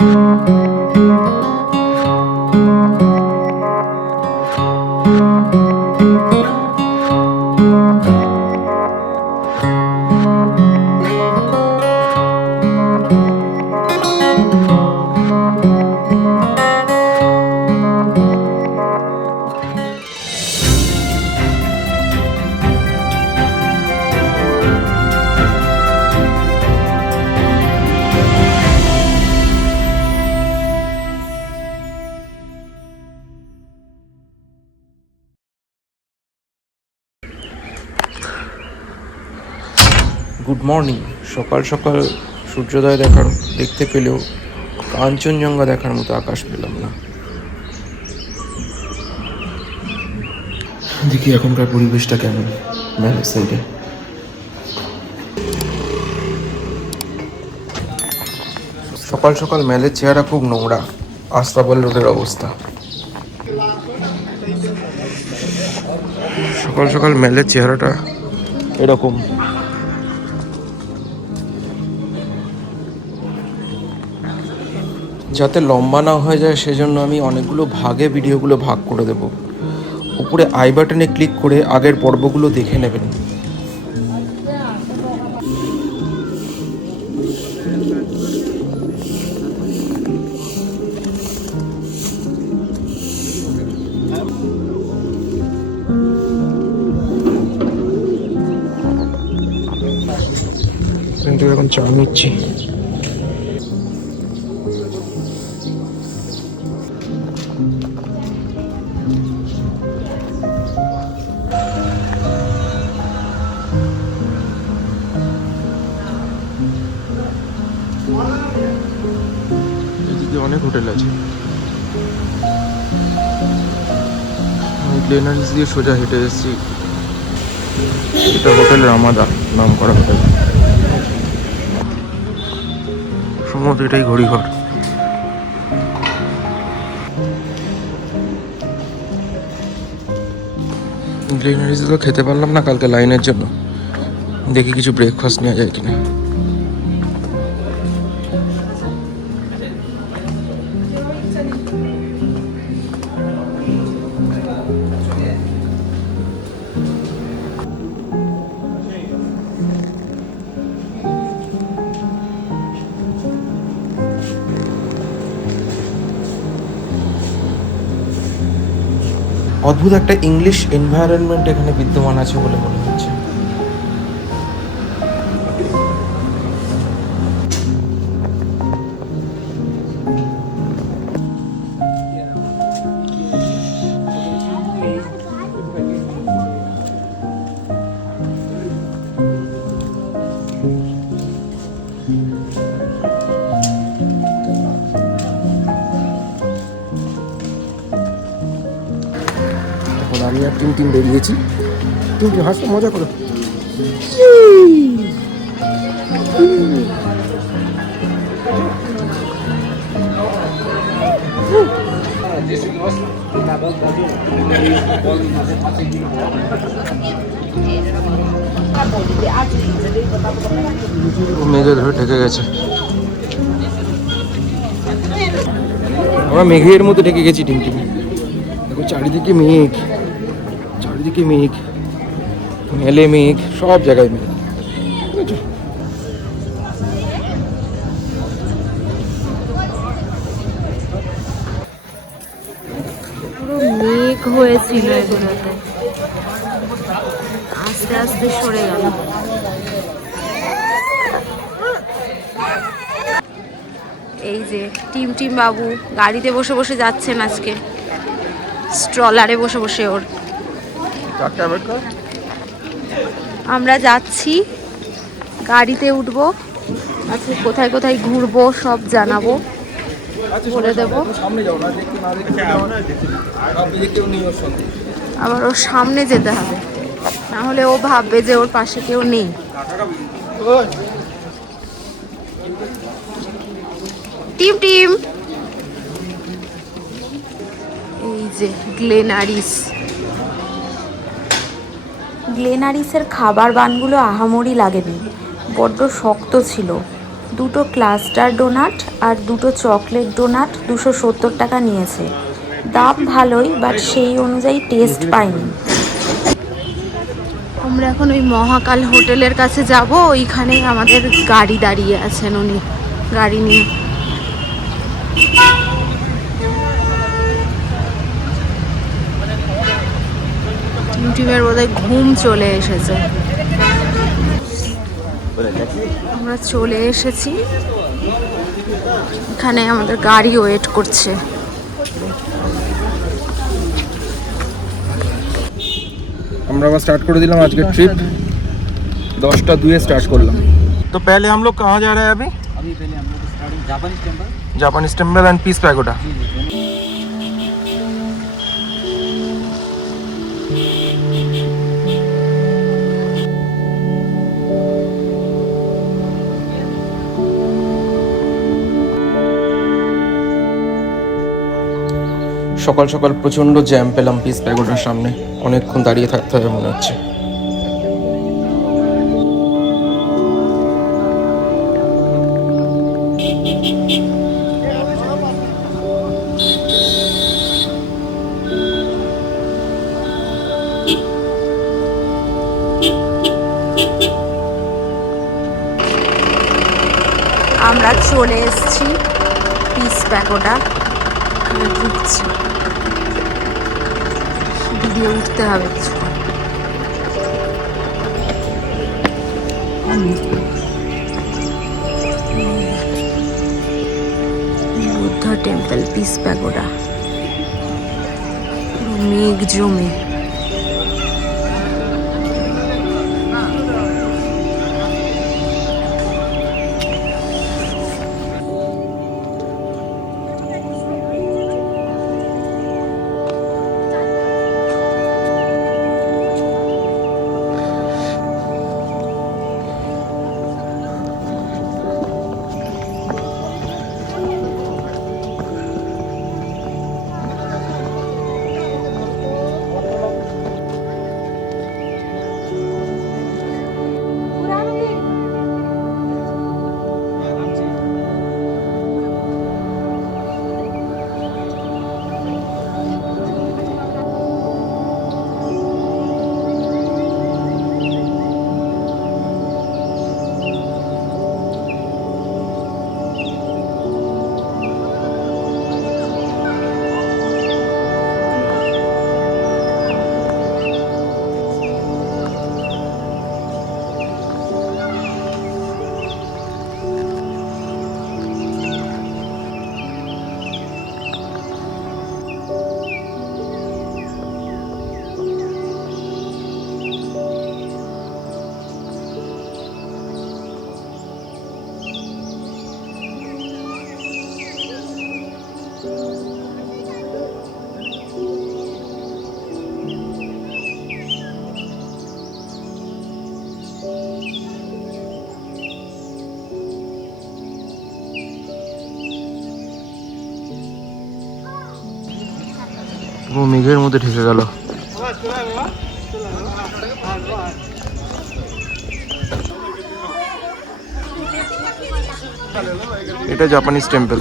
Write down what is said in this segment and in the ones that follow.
you. Good morning. সকাল সকাল সূর্যোদয় দেখার দেখতে পেলেও কাঞ্চনজঙ্ঘা দেখার মতো আকাশ পেলাম না। দেখি এখনকার পরিবেশটা কেমন। ম্যালের সাইডে সকাল সকাল ম্যালের চেহারা খুব নোংরা আস্তাবল রোডের অবস্থা। সকাল সকাল ম্যালের চেহারাটা এরকম। যাতে লম্বা না হয়ে যায়, সেজন্য আমি অনেকগুলো ভাগে ভিডিওগুলো ভাগ করে দেব। উপরে আই বাটনে ক্লিক করে আগের পর্বগুলো দেখে নেবেন। এখন চা নিচ্ছি হোটেল আছে। গ্লেনারিস দিয়ে সোজা হেঁটে এসেছি। এটা হোটেল রামাদা নাম করা হোটেল। সম্ভবত এটাই ঘড়িঘর। গ্লেনারিস তো খেতে পারলাম না কালকে লাইনের জন্য। দেখি কিছু ব্রেকফাস্ট নেওয়া যায় কিনা। অদ্ভুত একটা ইংলিশ এনভায়রনমেন্ট এখানে বিদ্যমান আছে বলে মনে হচ্ছে। টিম বেরিয়েছি। তুমি টিম হাসতে মজা করো। মেঘে ধরে ঢেকে গেছে। আমরা মেঘের মতো ঢেকে গেছি টিম টিম চারিদিকে মেঘ। চারিদিকে মেঘ? মেলে মেঘ, সব জায়গায় মেঘ? মেঘ হয়েছিল আস্তে আস্তে সরে গেল। এই যে টিম টিম বাবু গাড়িতে বসে বসে যাচ্ছেন আজকে। স্ট্রলারে বসে বসে ওর। আমরা যাচ্ছি গাড়িতে উঠবো আজকে কোথায় কোথায় ঘুরবো সব জানাব বলে দেবো। সঙ্গে আবার ওর সামনে যেতে হবে। না হলে ও ভাববে যে ওর পাশে কেউ নেই। Team team. এই যে গ্লেনারিস। গ্লেনারিসের খাবার বানগুলো আহামরি লাগেনি। বড্ড শক্ত ছিল। দুটো ক্লাস্টার ডোনাট আর দুটো চকলেট ডোনাট দুশো সত্তর টাকা নিয়েছে। দাম ভালোই, বাট সেই অনুযায়ী টেস্ট পাইনি। আমরা এখন ওই মহাকাল হোটেলের কাছে যাব। ওইখানে আমাদের গাড়ি দাঁড়িয়ে আছেন উনি। গাড়ি নিয়ে। টিমটিমের বোধহয় ঘুম চলে এসেছে আমরা চলে এসেছি এখানে আমাদের গাড়ি ওয়েট করছে আমরা আবার স্টার্ট করে দিলাম আজকে ট্রিপ দশটা দুয়ে स्टार्ट করলাম तो पहले हम लोग कहाँ जा रहे हैं अभी अभी पहले हम लोग starting Japanese temple Japanese temple and peace pagoda সকাল সকাল প্রচণ্ড জ্যাম পেলাম পিস প্যাগোডার সামনে। অনেকক্ষণ দাঁড়িয়ে থাকতে হবে মনে হচ্ছে। আমরা চলে এসেছি পিস প্যাকোটা ঢুকছি। দিয়ে উঠতে হবে কিছু। Buddha temple peace pagoda. মেঘ জমে। পুরো মেঘের মধ্যে ঢেকে গেল। এটা জাপানিজ টেম্পল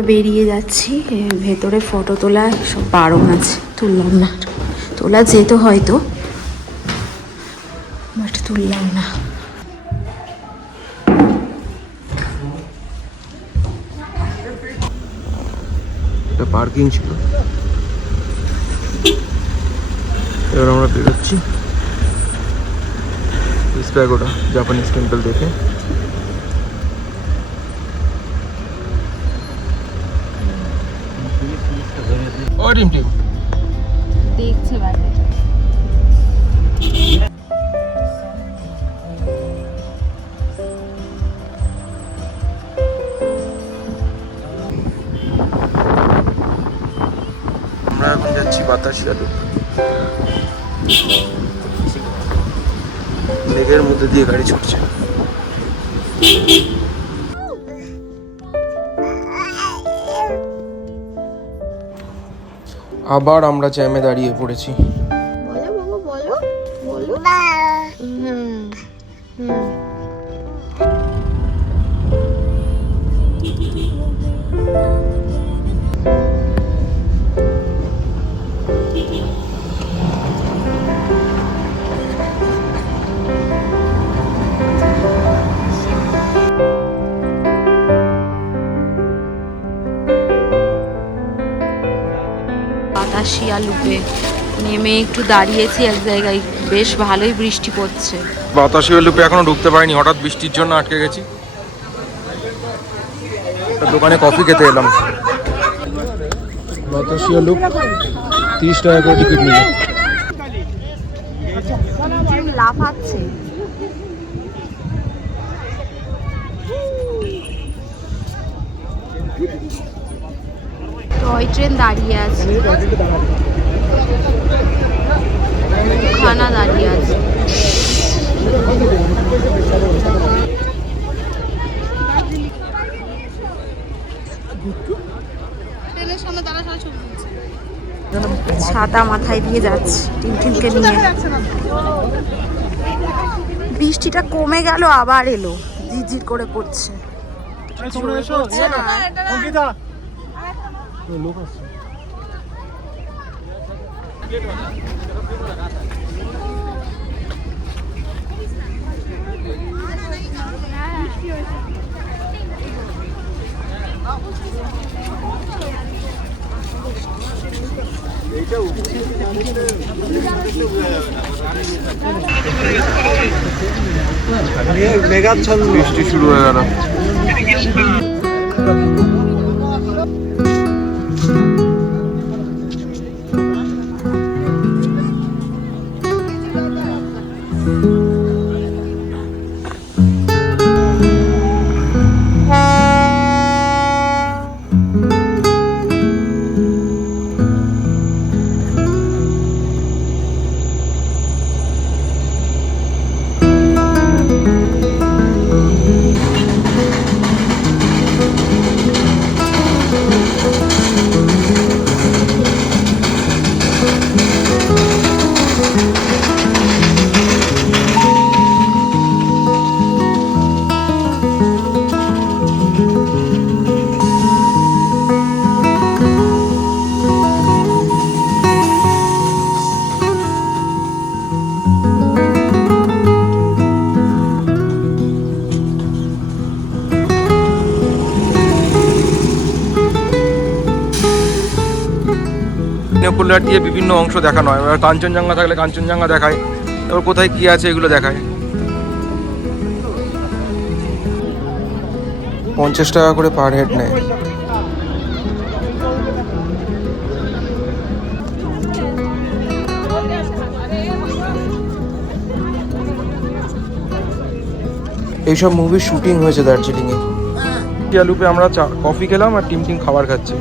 আমরা বেরিয়ে যাচ্ছি। ভেতরে ফটো তোলা সব বারণ আছে। তুললাম না। তোলা যেত হয়তো। বাট তুললাম না। পার্কিং ছিল। এবার আমরা বেরোচ্ছি। জাপানিজ টেম্পল দেখে। Team team? দেখছে বাইরে আমরা এখন যাচ্ছি বাতাসিয়া লুপ মেঘের মধ্যে দিয়ে গাড়ি ছুটছে। আবার আমরা জ্যামে দাঁড়িয়ে পড়েছি। নেমে একটু দাঁড়িয়েছি এক জায়গায়। বেশ ভালোই বৃষ্টি পড়ছে। বাতাসি লুপে এখনও ঢুকতে পারিনি হঠাৎ বৃষ্টির জন্য আটকে গেছি। দোকানে কফি খেতে এলাম। বাতাসিয়া লুপ তিরিশ টাকা করে টিকিট নিল লাফাচ্ছে। টয় ট্রেন দাঁড়িয়ে আছে। খানা দাঁড়িয়ে আছে। ছাতা মাথায় দিয়ে যাচ্ছে টিমটিমকে নিয়ে। বৃষ্টিটা কমে গেল আবার এলো। ঝিরঝির করে পড়ছে। জোরে পড়ছে না। বৃষ্টি শুরু হয়ে গেল নেকুলার দিয়ে বিভিন্ন অংশ দেখানো হয়। এবার কাঞ্চনজঙ্ঘা থাকলে কাঞ্চনজঙ্ঘা দেখায়। এবার কোথায় কি আছে এগুলো দেখায়। পঞ্চাশ টাকা করে পার হেড নেয়। এইসব মুভির শুটিং হয়েছে দার্জিলিংয়ে। লুপে আমরা চা কফি খেলাম আর টিম টিম খাবার খাচ্ছি।